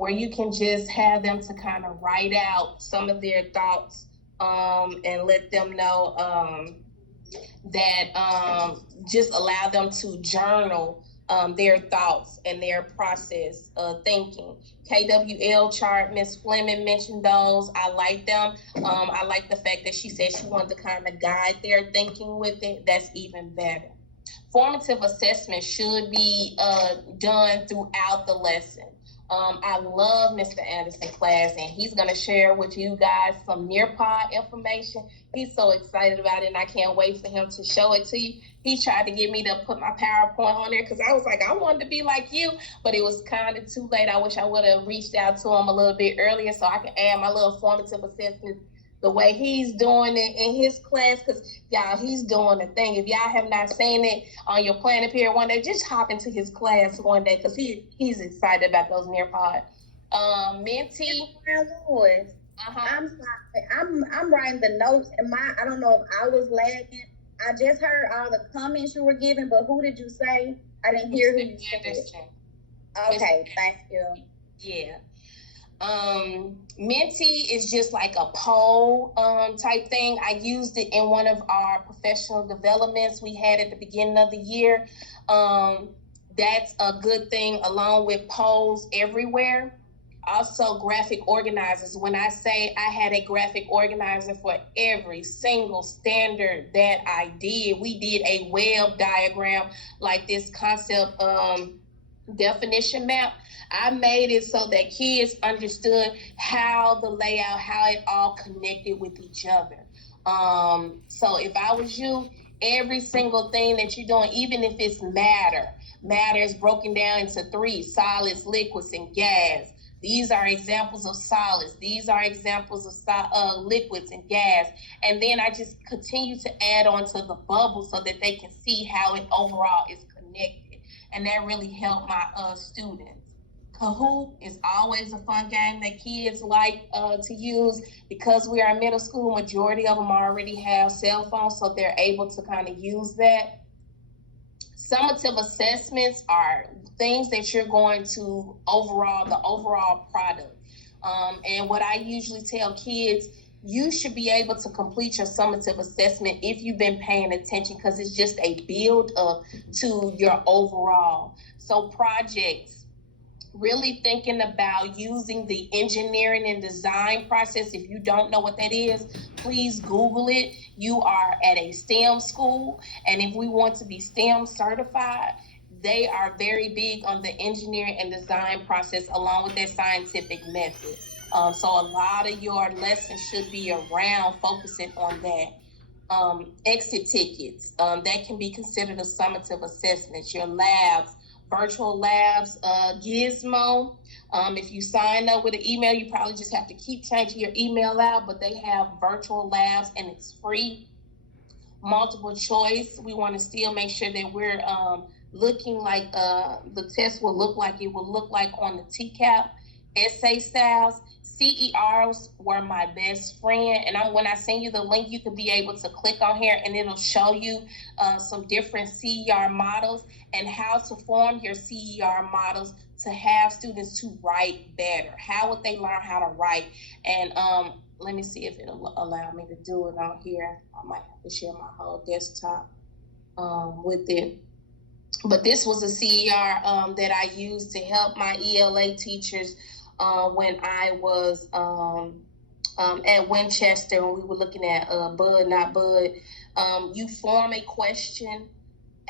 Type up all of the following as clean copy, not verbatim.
where you can just have them to kind of write out some of their thoughts, and let them know, that just allow them to journal their thoughts and their process of thinking. KWL chart, Miss Fleming mentioned those. I like them. I like the fact that she said she wanted to kind of guide their thinking with it. That's even better. Formative assessment should be done throughout the lesson. I love Mr. Anderson's class, and he's going to share with you guys some Nearpod information. He's so excited about it, and I can't wait for him to show it to you. He tried to get me to put my PowerPoint on there because I was like, I wanted to be like you, but it was kind of too late. I wish I would have reached out to him a little bit earlier so I could add my little formative assessment the way he's doing it in his class, because y'all, he's doing the thing. If y'all have not seen it on your planning period one day, just hop into his class one day, because he's excited about those Nearpod. Minty. Lewis. I'm sorry. I'm writing the notes, and I don't know if I was lagging. I just heard all the comments you were giving, but who did you say? I didn't hear who you said. Okay, thank you. Yeah. Menti is just like a poll type thing. I used it in one of our professional developments we had at the beginning of the year. That's a good thing, along with polls everywhere. Also, graphic organizers. When I say I had a graphic organizer for every single standard that I did, we did a web diagram like this concept definition map. I made it so that kids understood how the layout, how it all connected with each other. So if I was you, every single thing that you're doing, even if it's matter is broken down into 3: solids, liquids, and gas. These are examples of solids. These are examples of liquids and gas. And then I just continue to add on to the bubble so that they can see how it overall is connected. And that really helped my students. Kahoot is always a fun game that kids like to use. Because we are in middle school, majority of them already have cell phones, so they're able to kind of use that. Summative assessments are things that you're going to the overall product. And what I usually tell kids, you should be able to complete your summative assessment if you've been paying attention, because it's just a build up to your overall. So projects, really thinking about using the engineering and design process. If you don't know what that is, please Google it. You are at a STEM school, and if we want to be STEM certified, they are very big on the engineering and design process along with their scientific method. So a lot of your lessons should be around focusing on that. Exit tickets, that can be considered a summative assessment. Your labs, virtual labs, Gizmo. If you sign up with an email, you probably just have to keep changing your email out, but they have virtual labs and it's free. Multiple choice, we want to still make sure that we're looking like the test will look like it will look like on the TCAP. Essay styles, CERs were my best friend, and when I send you the link, you could be able to click on here and it'll show you some different CER models and how to form your CER models to have students to write better. How would they learn how to write? And let me see if it'll allow me to do it on here. I might have to share my whole desktop with it. But this was a CER that I used to help my ELA teachers when I was at Winchester, when we were looking at Bud, Not Bud. You form a question.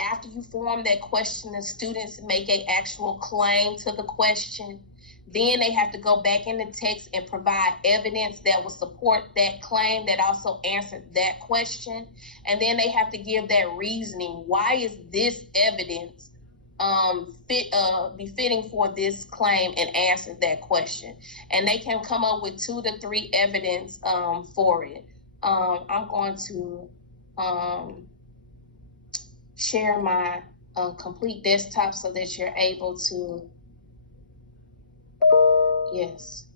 After you form that question, the students make an actual claim to the question. Then they have to go back in the text and provide evidence that will support that claim that also answered that question. And then they have to give that reasoning. Why is this evidence befitting for this claim, and answer that question? And they can come up with 2 to 3 evidence for it. I'm going to share my complete desktop so that you're able to, yes.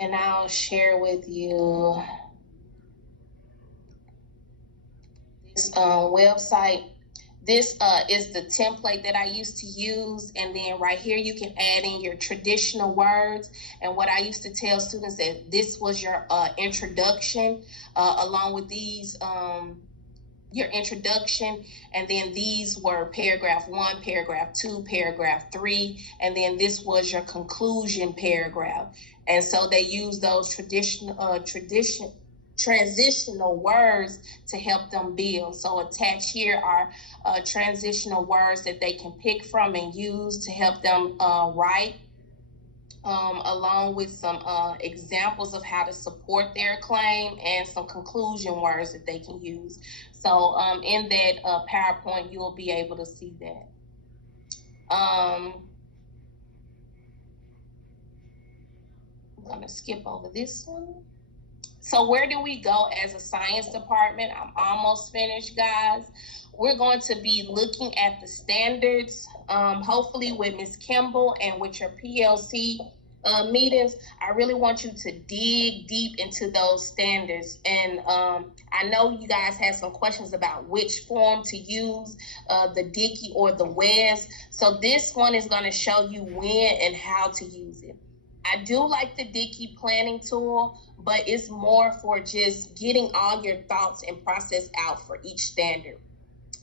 And I'll share with you website. This is the template that I used to use, and then right here you can add in your traditional words. And what I used to tell students that this was your introduction, along with these, your introduction, and then these were paragraph 1, paragraph 2, paragraph 3, and then this was your conclusion paragraph. And so they use those transitional words to help them build. So attached here are transitional words that they can pick from and use to help them write, along with some examples of how to support their claim and some conclusion words that they can use. So in that PowerPoint, you'll be able to see that. I'm gonna skip over this one. So where do we go as a science department? I'm almost finished, guys. We're going to be looking at the standards, hopefully with Ms. Kimball and with your PLC meetings. I really want you to dig deep into those standards. And I know you guys had some questions about which form to use, the Dickey or the WES. So this one is going to show you when and how to use it. I do like the Dickey planning tool, but it's more for just getting all your thoughts and process out for each standard.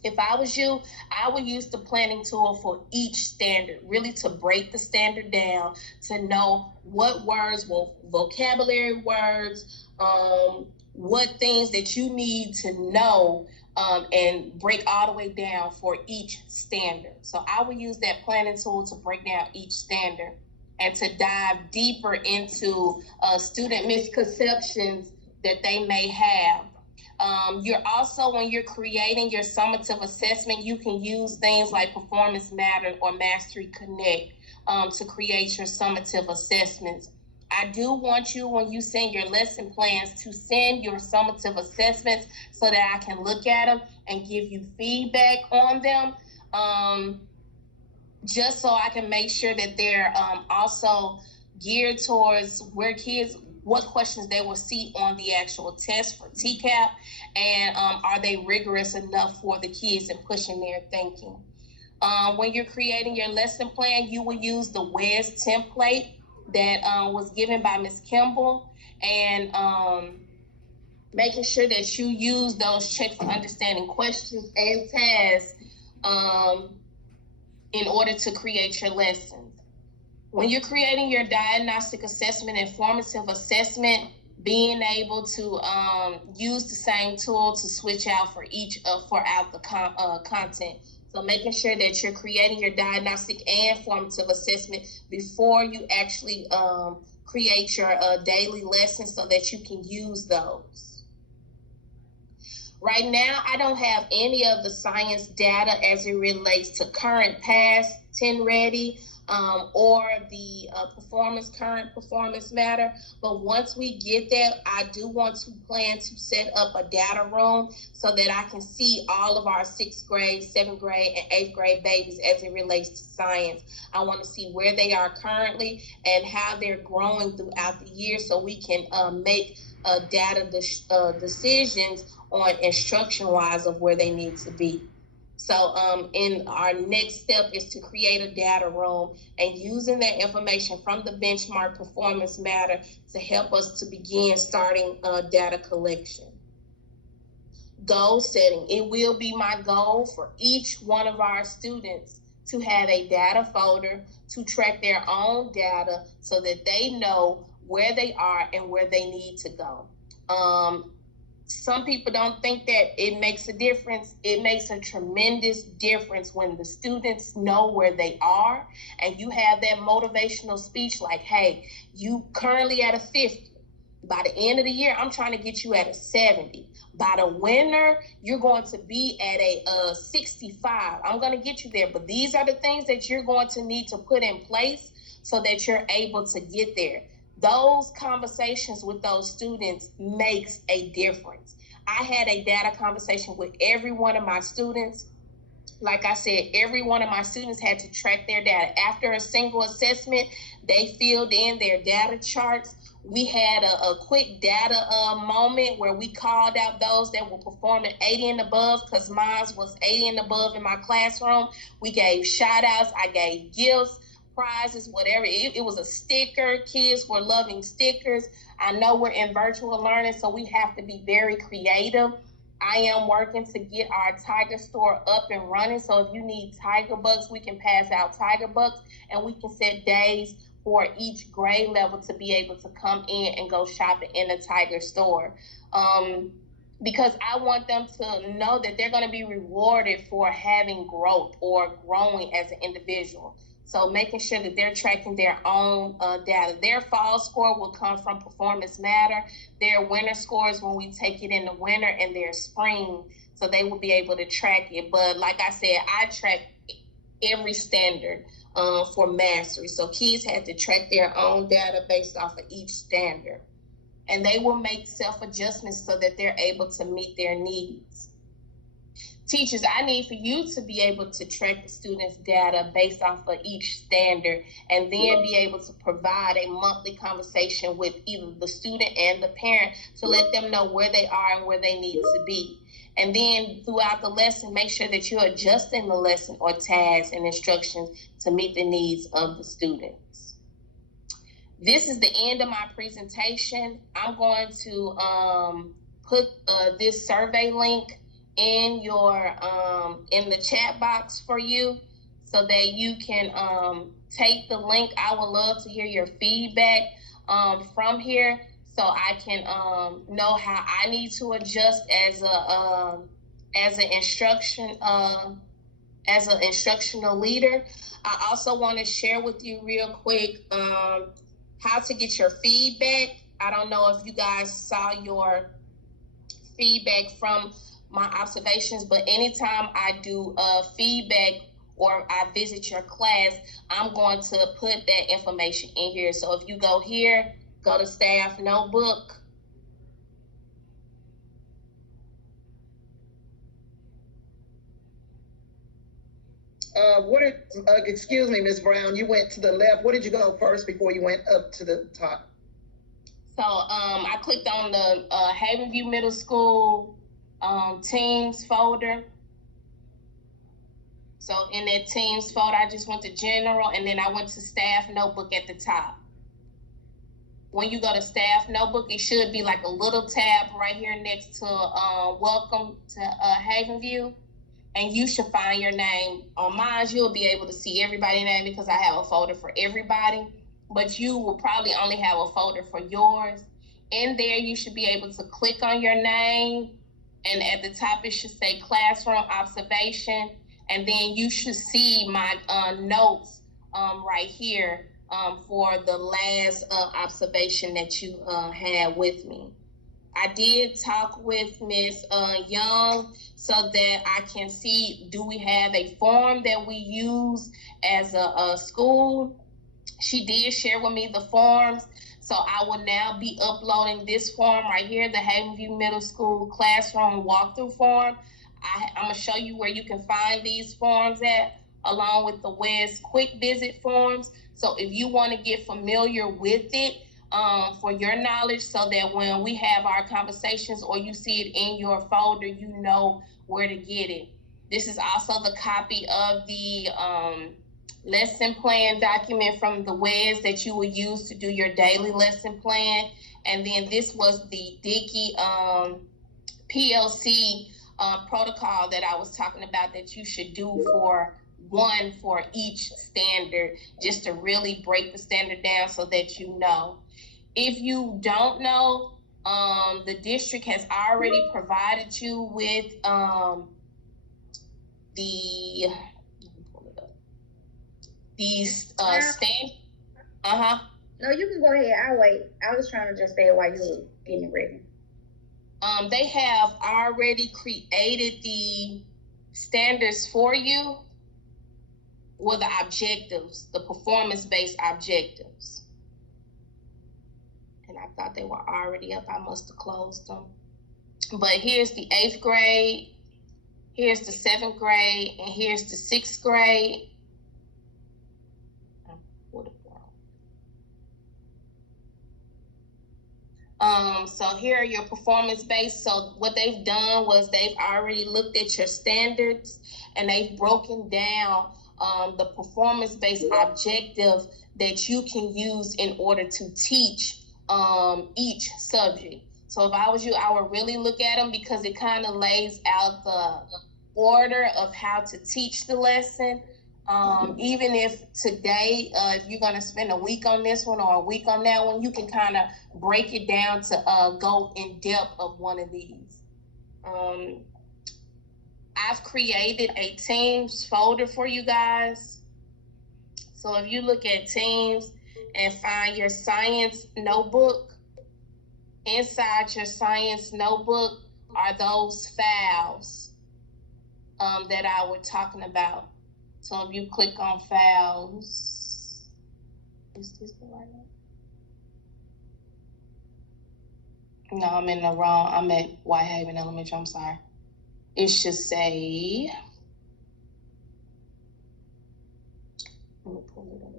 If I was you, I would use the planning tool for each standard, really to break the standard down, to know what words, vocabulary words, what things that you need to know, and break all the way down for each standard. So I would use that planning tool to break down each standard and to dive deeper into student misconceptions that they may have. You're also, when you're creating your summative assessment, you can use things like Performance Matters or Mastery Connect to create your summative assessments. I do want you, when you send your lesson plans, to send your summative assessments so that I can look at them and give you feedback on them, just so I can make sure that they're also geared towards where kids, what questions they will see on the actual test for TCAP, and are they rigorous enough for the kids and pushing their thinking. When you're creating your lesson plan, you will use the WES template that was given by Ms. Kimball, and making sure that you use those check for understanding questions and tasks in order to create your lessons. When you're creating your diagnostic assessment and formative assessment, being able to use the same tool to switch out for each for out the content. So making sure that you're creating your diagnostic and formative assessment before you actually create your daily lessons so that you can use those. Right now, I don't have any of the science data as it relates to current, past, 10 ready, or the current performance matter. But once we get that, I do want to plan to set up a data room so that I can see all of our 6th grade, 7th grade, and 8th grade babies as it relates to science. I want to see where they are currently and how they're growing throughout the year so we can make data decisions on instruction-wise of where they need to be. So in our next step is to create a data room and using that information from the benchmark performance matter to help us to begin starting data collection. Goal setting. It will be my goal for each one of our students to have a data folder to track their own data so that they know where they are and where they need to go. Some people don't think that it makes a difference. It makes a tremendous difference when the students know where they are and you have that motivational speech like, hey, you currently at a 50. By the end of the year, I'm trying to get you at a 70. By the winter, you're going to be at a 65. I'm going to get you there. But these are the things that you're going to need to put in place so that you're able to get there. Those conversations with those students makes a difference. I had a data conversation with every one of my students. Like I said, every one of my students had to track their data. After a single assessment, they filled in their data charts We had a quick data moment where we called out those that were performing 80 and above, because mine was 80 and above in my classroom. We gave shout outs, I gave gifts, prizes, whatever. It was a sticker. Kids were loving stickers. I know we're in virtual learning, so we have to be very creative. I am working to get our Tiger store up and running. So if you need Tiger Bucks, we can pass out Tiger Bucks, and we can set days for each grade level to be able to come in and go shopping in the Tiger store. Because I want them to know that they're going to be rewarded for having growth or growing as an individual. So making sure that they're tracking their own data. Their fall score will come from Performance Matter. Their winter scores when we take it in the winter, and their spring, so they will be able to track it. But like I said, I track every standard for mastery. So kids had to track their own data based off of each standard. And they will make self-adjustments so that they're able to meet their needs. Teachers, I need for you to be able to track the students' data based off of each standard, and then be able to provide a monthly conversation with either the student and the parent to let them know where they are and where they need to be. And then throughout the lesson, make sure that you're adjusting the lesson or tasks and instructions to meet the needs of the students. This is the end of my presentation. I'm going to put this survey link in your in the chat box for you, so that you can take the link. I would love to hear your feedback from here, so I can know how I need to adjust as an instructional leader. I also want to share with you real quick how to get your feedback. I don't know if you guys saw your feedback from my observations, but anytime I do feedback or I visit your class, I'm going to put that information in here. So if you go here, go to staff notebook. Excuse me, Ms. Brown, you went to the left. What did you go first before you went up to the top? So I clicked on the Havenview Middle School Teams folder. So in that Teams folder, I just went to General, and then I went to Staff Notebook at the top. When you go to Staff Notebook, it should be like a little tab right here next to Welcome to Havenview, and you should find your name. On mine, you'll be able to see everybody's name because I have a folder for everybody, but you will probably only have a folder for yours. In there, you should be able to click on your name, and at the top, it should say Classroom Observation, and then you should see my notes right here for the last observation that you had with me. I did talk with Ms. Young so that I can see, do we have a form that we use as a school? She did share with me the forms. So I will now be uploading this form right here, the Havenview Middle School Classroom Walkthrough form. I'm going to show you where you can find these forms at, along with the WES Quick Visit forms. So if you want to get familiar with it for your knowledge, so that when we have our conversations or you see it in your folder, you know where to get it. This is also the copy of the lesson plan document from the WES that you will use to do your daily lesson plan. And then this was the Dickey PLC protocol that I was talking about that you should do for each standard, just to really break the standard down so that you know. If you don't know, the district has already provided you with these stand. No, you can go ahead. I'll wait. I was trying to just say it while you were getting ready. They have already created the standards for you with the objectives, the performance-based objectives. And I thought they were already up. I must have closed them. But here's the 8th grade, here's the 7th grade, and here's the 6th grade. So here are your performance-based. So what they've done was they've already looked at your standards and they've broken down the performance-based objective that you can use in order to teach each subject. So if I was you, I would really look at them because it kind of lays out the order of how to teach the lesson. Even if today, if you're going to spend a week on this one or a week on that one, you can kind of break it down to go in depth of one of these. I've created a Teams folder for you guys. So if you look at Teams and find your science notebook, inside your science notebook are those files that I was talking about. So if you click on files, is this the right one? No, I'm in the wrong. I'm at Whitehaven Elementary. I'm sorry. It should say. Let me pull it up.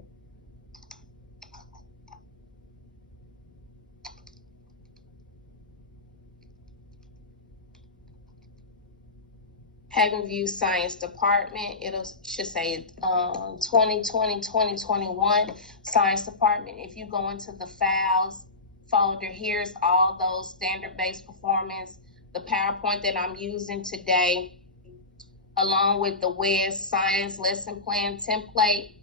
Hagen View Science Department. It should say 2020-2021 Science Department. If you go into the files folder, here's all those standard-based performance, the PowerPoint that I'm using today, along with the WES Science Lesson Plan template.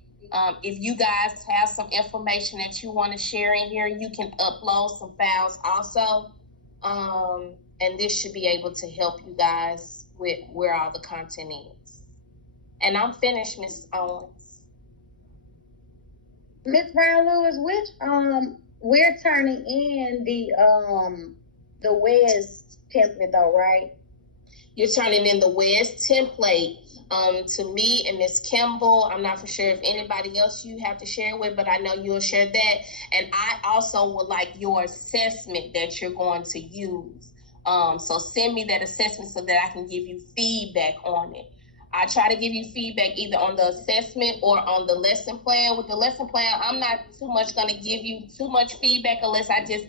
If you guys have some information that you want to share in here, you can upload some files also. And this should be able to help you guys with where all the content is. And I'm finished, Ms. Owens. Ms. Brown Lewis, which we're turning in the WES template though, right? You're turning in the WES template to me and Ms. Kimball. I'm not for sure if anybody else you have to share with, but I know you'll share that. And I also would like your assessment that you're going to use. So send me that assessment so that I can give you feedback on it. I try to give you feedback either on the assessment or on the lesson plan. With the lesson plan, I'm not too much going to give you too much feedback unless I just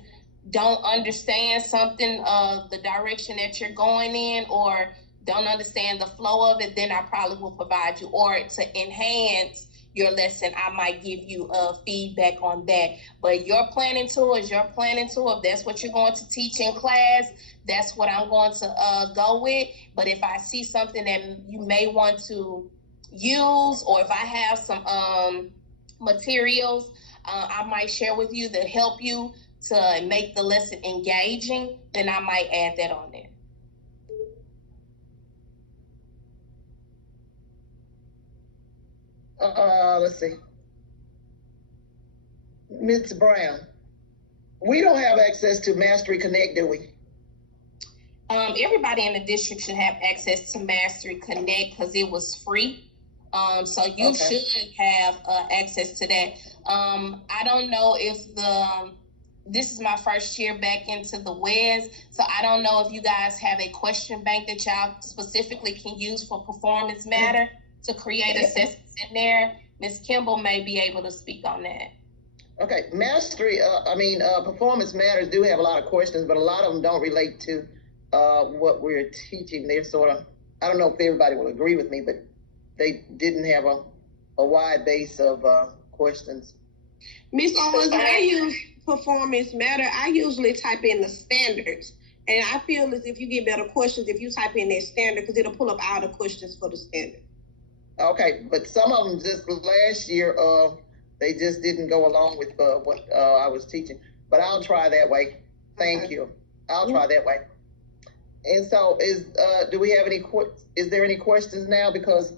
don't understand something, the direction that you're going in, or don't understand the flow of it, then I probably will provide you. Or to enhance your lesson, I might give you feedback on that. But your planning tool is your planning tool. If that's what you're going to teach in class, that's what I'm going to go with. But if I see something that you may want to use, or if I have some materials I might share with you that help you to make the lesson engaging, then I might add that on there. Let's see. Ms. Brown, we don't have access to Mastery Connect, do we? Everybody in the district should have access to Mastery Connect because it was free. So you should have access to that. I don't know if this is my first year back into the WES, so I don't know if you guys have a question bank that y'all specifically can use for Performance Matter to create assessments in there. Ms. Kimball may be able to speak on that. Okay, Mastery, Performance Matters do have a lot of questions, but a lot of them don't relate to what we're teaching. They're sort of, I don't know if everybody will agree with me, but they didn't have a wide base of questions. Ms. Owens, when I use Performance Matter, I usually type in the standards. And I feel as if you get better questions if you type in that standard, because it'll pull up all the questions for the standard. Okay, but some of them just last year, they just didn't go along with what I was teaching. But I'll try that way. Thank you. I'll try that way. And so, do we have any? Is there any questions now? Because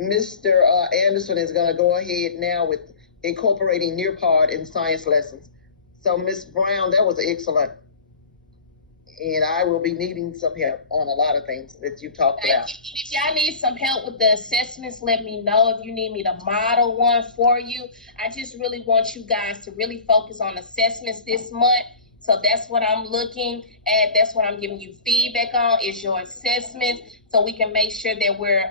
Mr. Anderson is going to go ahead now with incorporating Nearpod in science lessons. So, Ms. Brown, that was excellent. And I will be needing some help on a lot of things that you talked about. If y'all need some help with the assessments, let me know. If you need me to model one for you, I just really want you guys to really focus on assessments this month. So that's what I'm looking at. That's what I'm giving you feedback on, is your assessments, so we can make sure that we're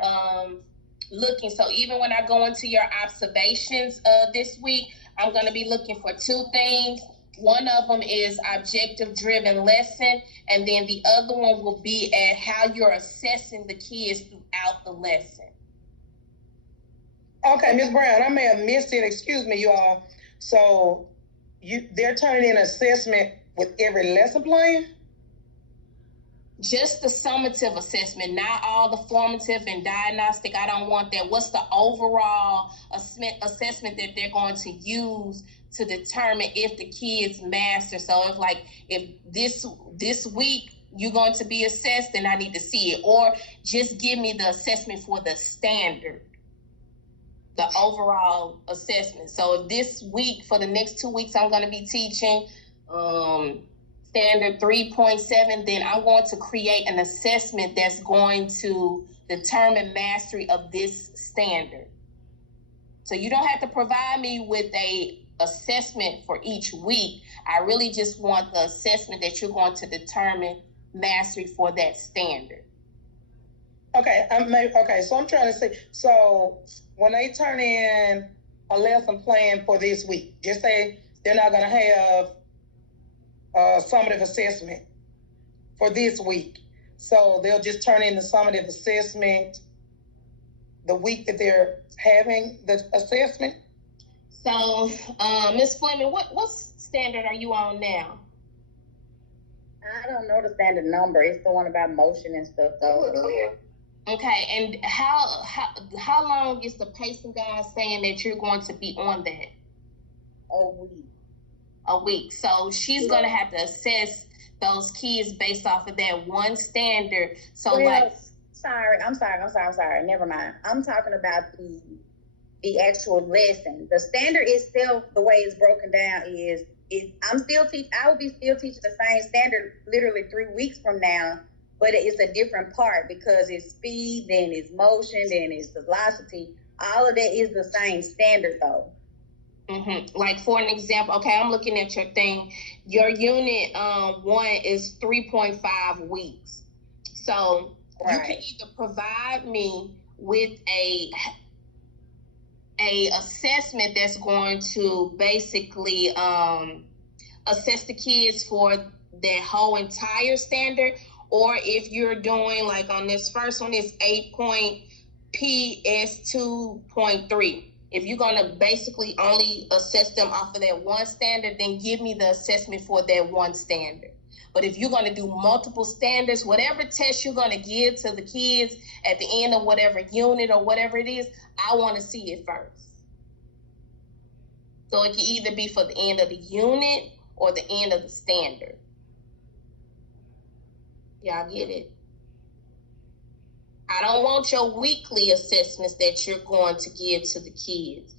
looking. So even when I go into your observations this week, I'm going to be looking for two things. One of them is objective driven lesson, and then the other one will be at how you're assessing the kids throughout the lesson. Okay, Ms. Brown, I may have missed it. Excuse me, you all. So they're turning in assessment with every lesson plan? Just the summative assessment, not all the formative and diagnostic. I don't want that. What's the overall assessment that they're going to use to determine if the kids master? So if this week you're going to be assessed, then I need to see it. Or just give me the assessment for the standard, the overall assessment. So if this week, for the next 2 weeks, I'm going to be teaching standard 3.7, then I'm going to create an assessment that's going to determine mastery of this standard. So you don't have to provide me with a assessment for each week. I really just want the assessment that you're going to determine mastery for that standard. Okay, so I'm trying to say, so when they turn in a lesson plan for this week, just say they're not going to have summative assessment for this week. So they'll just turn in the summative assessment the week that they're having the assessment. So, Ms. Fleming, what standard are you on now? I don't know the standard number. It's the one about motion and stuff, though. Okay, and how long is the pacing guide saying that you're going to be on that? A week. So she's going to have to assess those kids based off of that one standard. So I'm sorry. Never mind. I'm talking about the actual lesson. The standard itself, the way it's broken down is I will be still teaching the same standard literally 3 weeks from now, but it's a different part because it's speed, then it's motion, then it's velocity. All of that is the same standard though. Mm-hmm. Like for an example, okay, I'm looking at your thing. Your unit 1 is 3.5 weeks. So you can either provide me with a assessment that's going to basically assess the kids for their whole entire standard, or if you're doing like on this first one, it's 8.PS2.3. If you're going to basically only assess them off of that one standard, then give me the assessment for that one standard. But if you're going to do multiple standards, whatever test you're going to give to the kids at the end of whatever unit or whatever it is, I want to see it first. So it can either be for the end of the unit or the end of the standard. Y'all get it? I don't want your weekly assessments that you're going to give to the kids.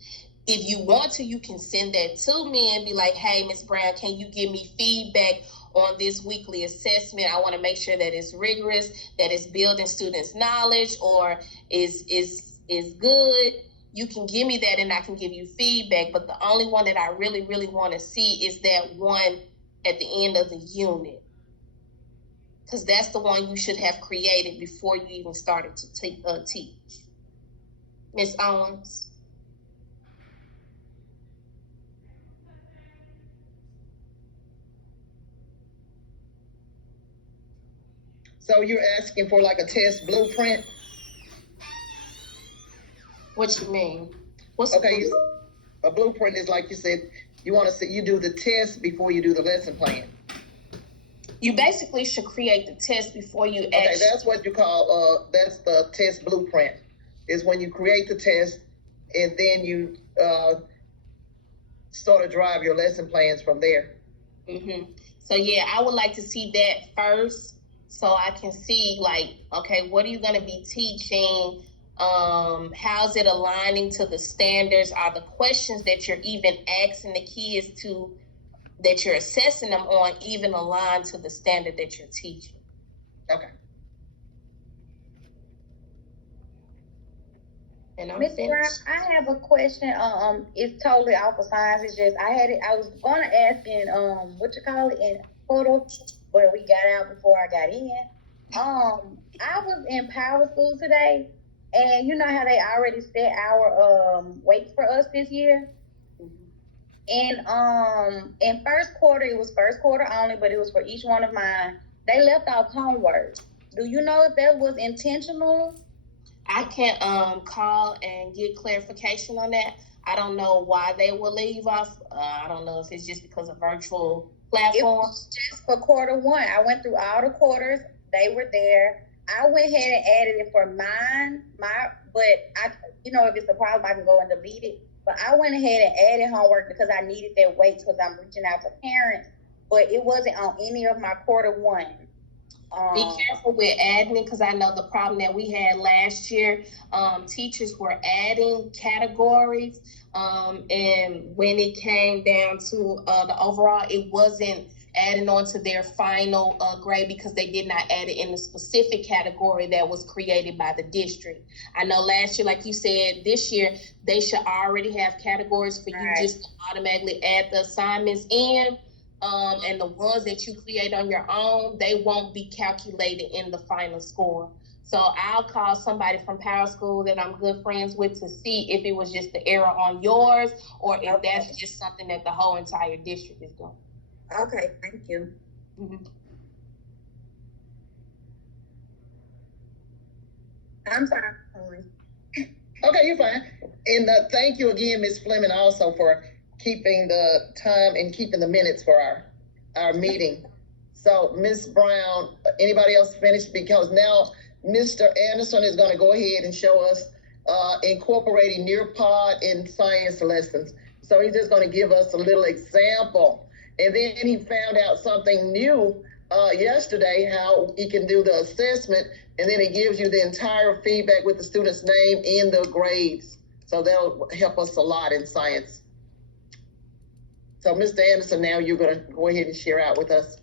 If you want to, you can send that to me and be like, hey, Ms. Brown, can you give me feedback on this weekly assessment? I want to make sure that it's rigorous, that it's building students' knowledge, or is good. You can give me that and I can give you feedback. But the only one that I really, really want to see is that one at the end of the unit. Because that's the one you should have created before you even started to teach. Ms. Owens? So you're asking for like a test blueprint? What you mean? A blueprint is like you said, you want to say you do the test before you do the lesson plan. You basically should create the test before you Okay, that's what you call, that's the test blueprint, is when you create the test and then you sort of drive your lesson plans from there. Mm-hmm. So yeah, I would like to see that first so I can see like, okay, what are you going to be teaching? How's it aligning to the standards? Are the questions that you're even asking the kids that you're assessing them on even aligned to the standard that you're teaching? Okay. And I'm Ms. Brown, I have a question. It's totally off of science. It's just I was gonna ask in in photo, but we got out before I got in. I was in Power School today, and you know how they already set our weights for us this year. And in first quarter, it was first quarter only, but it was for each one of mine. They left off homework. Do you know if that was intentional? I can call and get clarification on that. I don't know why they will leave off. I don't know if it's just because of virtual It platforms. was just for quarter one. I went through all the quarters. They were there. I went ahead and added it for mine, but if it's a problem, I can go and delete it. But I went ahead and added homework because I needed that weight because I'm reaching out to parents. But it wasn't on any of my quarter one. Be careful with adding it, because I know the problem that we had last year. Teachers were adding categories, and when it came down to the overall, it wasn't adding on to their final grade because they did not add it in the specific category that was created by the district. I know last year, like you said, this year they should already have categories for you just to automatically add the assignments in. And the ones that you create on your own, they won't be calculated in the final score. So I'll call somebody from Power School that I'm good friends with to see if it was just the error on yours or if that's just something that the whole entire district is doing. Okay, thank you. Mm-hmm. I'm sorry. Okay, you're fine. And thank you again, Ms. Fleming, also for keeping the time and keeping the minutes for our meeting. So, Ms. Brown, anybody else finished? Because now Mr. Anderson is going to go ahead and show us incorporating Nearpod in science lessons. So he's just going to give us a little example. And then he found out something new yesterday, how he can do the assessment, and then it gives you the entire feedback with the student's name and the grades. So that'll help us a lot in science. So, Mr. Anderson, now you're going to go ahead and share out with us.